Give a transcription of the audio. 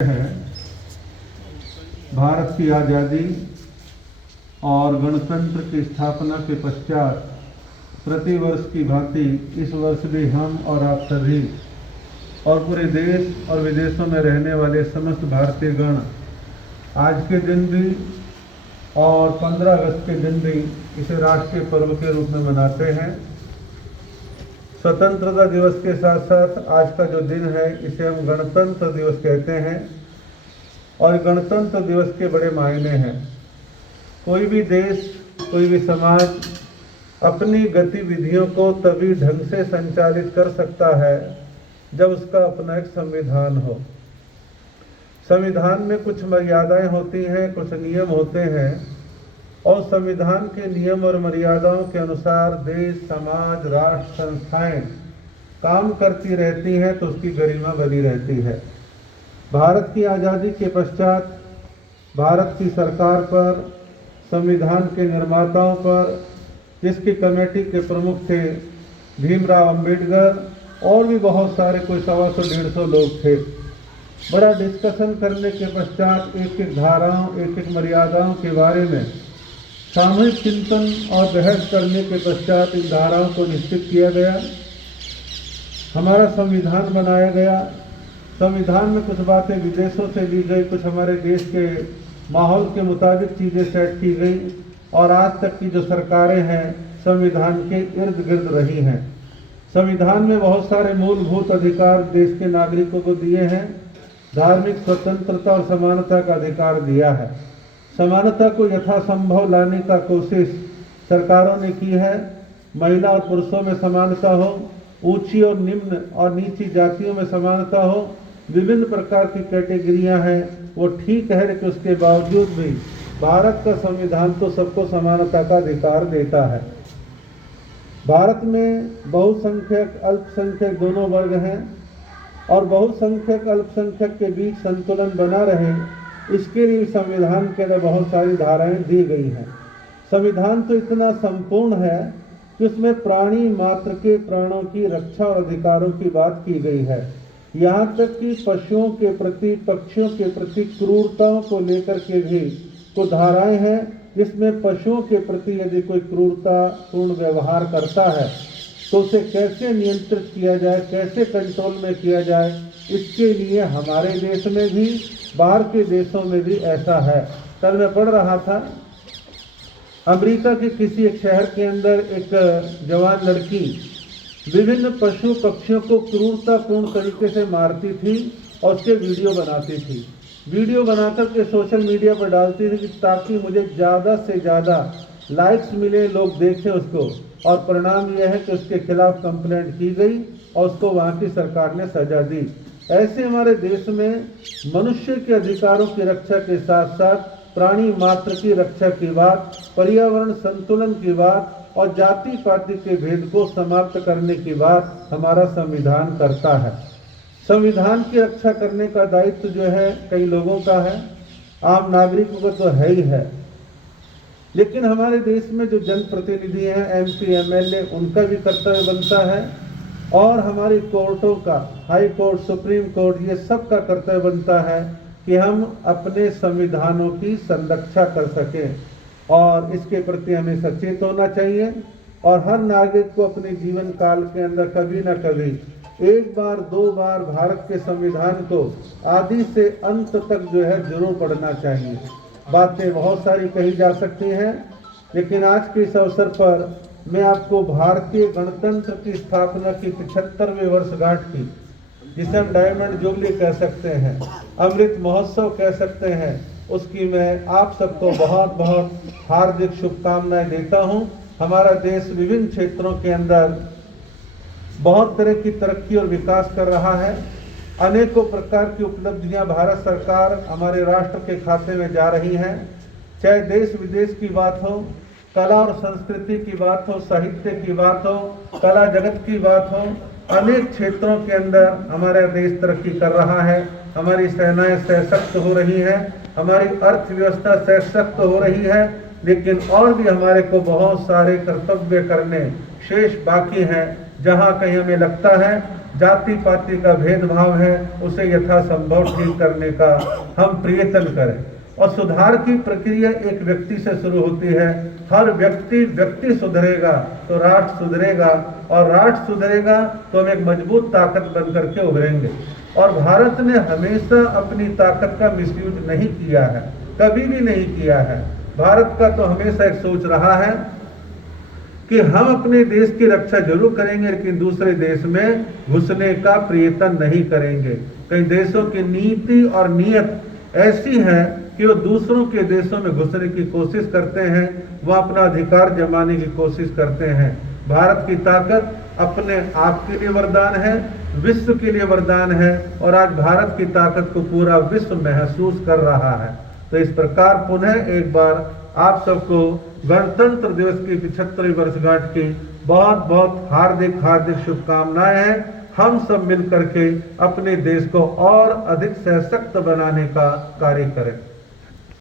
है भारत की आज़ादी और गणतंत्र की स्थापना के पश्चात प्रतिवर्ष की भांति इस वर्ष भी हम और आप सभी और पूरे देश और विदेशों में रहने वाले समस्त भारतीय गण आज के दिन भी और 15 अगस्त के दिन भी इसे राष्ट्रीय पर्व के रूप में मनाते हैं। स्वतंत्रता दिवस के साथ साथ आज का जो दिन है इसे हम गणतंत्र दिवस कहते हैं और गणतंत्र दिवस के बड़े मायने हैं। कोई भी देश, कोई भी समाज अपनी गतिविधियों को तभी ढंग से संचालित कर सकता है जब उसका अपना एक संविधान हो। संविधान में कुछ मर्यादाएं होती हैं, कुछ नियम होते हैं और संविधान के नियम और मर्यादाओं के अनुसार देश, समाज, राष्ट्र, संस्थाएं काम करती रहती हैं तो उसकी गरिमा बनी रहती है। भारत की आज़ादी के पश्चात भारत की सरकार पर, संविधान के निर्माताओं पर, जिसकी कमेटी के प्रमुख थे भीमराव अंबेडकर और भी बहुत सारे कोई 125-150 लोग थे। बड़ा डिस्कशन करने के पश्चात एक एक धाराओं, एक एक मर्यादाओं के बारे में सामूहिक चिंतन और बहस करने के पश्चात इन धाराओं को निश्चित किया गया। हमारा संविधान बनाया गया। संविधान में कुछ बातें विदेशों से ली गई, कुछ हमारे देश के माहौल के मुताबिक चीज़ें सेट की गई और आज तक की जो सरकारें हैं संविधान के इर्द गिर्द रही हैं। संविधान में बहुत सारे मूलभूत अधिकार देश के नागरिकों को दिए हैं। धार्मिक स्वतंत्रता और समानता का अधिकार दिया है। समानता को यथासंभव लाने का कोशिश सरकारों ने की है। महिला और पुरुषों में समानता हो, ऊंची और निम्न और नीची जातियों में समानता हो, विभिन्न प्रकार की कैटेगरियां हैं, वो ठीक है, लेकिन उसके बावजूद भी भारत का संविधान तो सबको समानता का अधिकार देता है। भारत में बहुसंख्यक अल्पसंख्यक दोनों वर्ग हैं और बहुसंख्यक अल्पसंख्यक के बीच संतुलन बना रहे, इसके लिए संविधान के अंदर बहुत सारी धाराएं दी गई हैं। संविधान तो इतना संपूर्ण है कि उसमें प्राणी मात्र के प्राणों की रक्षा और अधिकारों की बात की गई है। यहाँ तक कि पशुओं के प्रति, पक्षियों के प्रति क्रूरताओं को लेकर के भी कुछ धाराएं हैं जिसमें पशुओं के प्रति यदि कोई क्रूरतापूर्ण व्यवहार करता है तो उसे कैसे नियंत्रित किया जाए, कैसे कंट्रोल में किया जाए, इसके लिए हमारे देश में भी, बाहर के देशों में भी ऐसा है। कल मैं पढ़ रहा था अमेरिका के किसी एक शहर के अंदर एक जवान लड़की विभिन्न पशु पक्षियों को क्रूरतापूर्ण तरीके से मारती थी और उसके वीडियो बनाती थी। वीडियो बनाकर के सोशल मीडिया पर डालती थी ताकि मुझे ज़्यादा से ज़्यादा लाइक्स मिले, लोग देखें उसको, और परिणाम यह है कि उसके खिलाफ कंप्लेंट की गई और उसको वहाँ की सरकार ने सजा दी। ऐसे हमारे देश में मनुष्य के अधिकारों की रक्षा के साथ साथ प्राणी मात्र की रक्षा की बात, पर्यावरण संतुलन की बात और जाति पाति के भेद को समाप्त करने की बात हमारा संविधान करता है। संविधान की रक्षा करने का दायित्व जो है कई लोगों का है, आम नागरिकों का तो है ही है, लेकिन हमारे देश में जो जनप्रतिनिधि हैं, MP, MLA, उनका भी कर्तव्य बनता है और हमारी कोर्टों का, हाई कोर्ट, सुप्रीम कोर्ट, ये सब का कर्तव्य बनता है कि हम अपने संविधानों की संरक्षा कर सकें और इसके प्रति हमें सचेत होना चाहिए और हर नागरिक को अपने जीवन काल के अंदर कभी न कभी एक बार, 2 बार भारत के संविधान को आदि से अंत तक जो है जरूर पढ़ना चाहिए। बातें बहुत सारी कही जा सकती हैं, लेकिन आज के इस अवसर पर मैं आपको भारतीय गणतंत्र की स्थापना की 75वें वर्षगांठ की, जिसे हम डायमंड जुबली कह सकते हैं, अमृत महोत्सव कह सकते हैं, उसकी मैं आप सबको बहुत बहुत हार्दिक शुभकामनाएं देता हूं। हमारा देश विभिन्न क्षेत्रों के अंदर बहुत तरह की तरक्की और विकास कर रहा है। अनेकों प्रकार की उपलब्धियां भारत सरकार हमारे राष्ट्र के खाते में जा रही हैं। चाहे देश विदेश की बात हो, कला और संस्कृति की बात हो, साहित्य की बात हो, कला जगत की बात हो, अनेक क्षेत्रों के अंदर हमारा देश तरक्की कर रहा है। हमारी सेनाएं सशक्त हो रही हैं, हमारी अर्थव्यवस्था सशक्त हो रही है, लेकिन और भी हमारे को बहुत सारे कर्तव्य करने शेष बाकी हैं। जहाँ कहीं हमें लगता है जाति पाति का भेदभाव है उसे यथासंभव ठीक करने का हम प्रयत्न करें। और सुधार की प्रक्रिया एक व्यक्ति से शुरू होती है। हर व्यक्ति सुधरेगा तो राष्ट्र सुधरेगा, और राष्ट्र सुधरेगा तो हम एक मजबूत ताकत बन करके उभरेंगे। और भारत ने हमेशा अपनी ताकत का मिसयूज नहीं किया है, कभी भी नहीं किया है। भारत का तो हमेशा एक सोच रहा है कि हम अपने देश की रक्षा जरूर करेंगे, लेकिन दूसरे देश में घुसने का प्रयत्न नहीं करेंगे। कई देशों की नीति और नीयत ऐसी है कि वो दूसरों के देशों में घुसने की कोशिश करते हैं, वह अपना अधिकार जमाने की कोशिश करते हैं। भारत की ताकत अपने आप के लिए वरदान है, विश्व के लिए वरदान है, और आज भारत की ताकत को पूरा विश्व महसूस कर रहा है। तो इस प्रकार पुनः एक बार आप सबको गणतंत्र दिवस की 75वीं वर्षगांठ की बहुत बहुत हार्दिक शुभकामनाएं हैं। हम सब मिल करके अपने देश को और अधिक सशक्त बनाने का कार्य करें।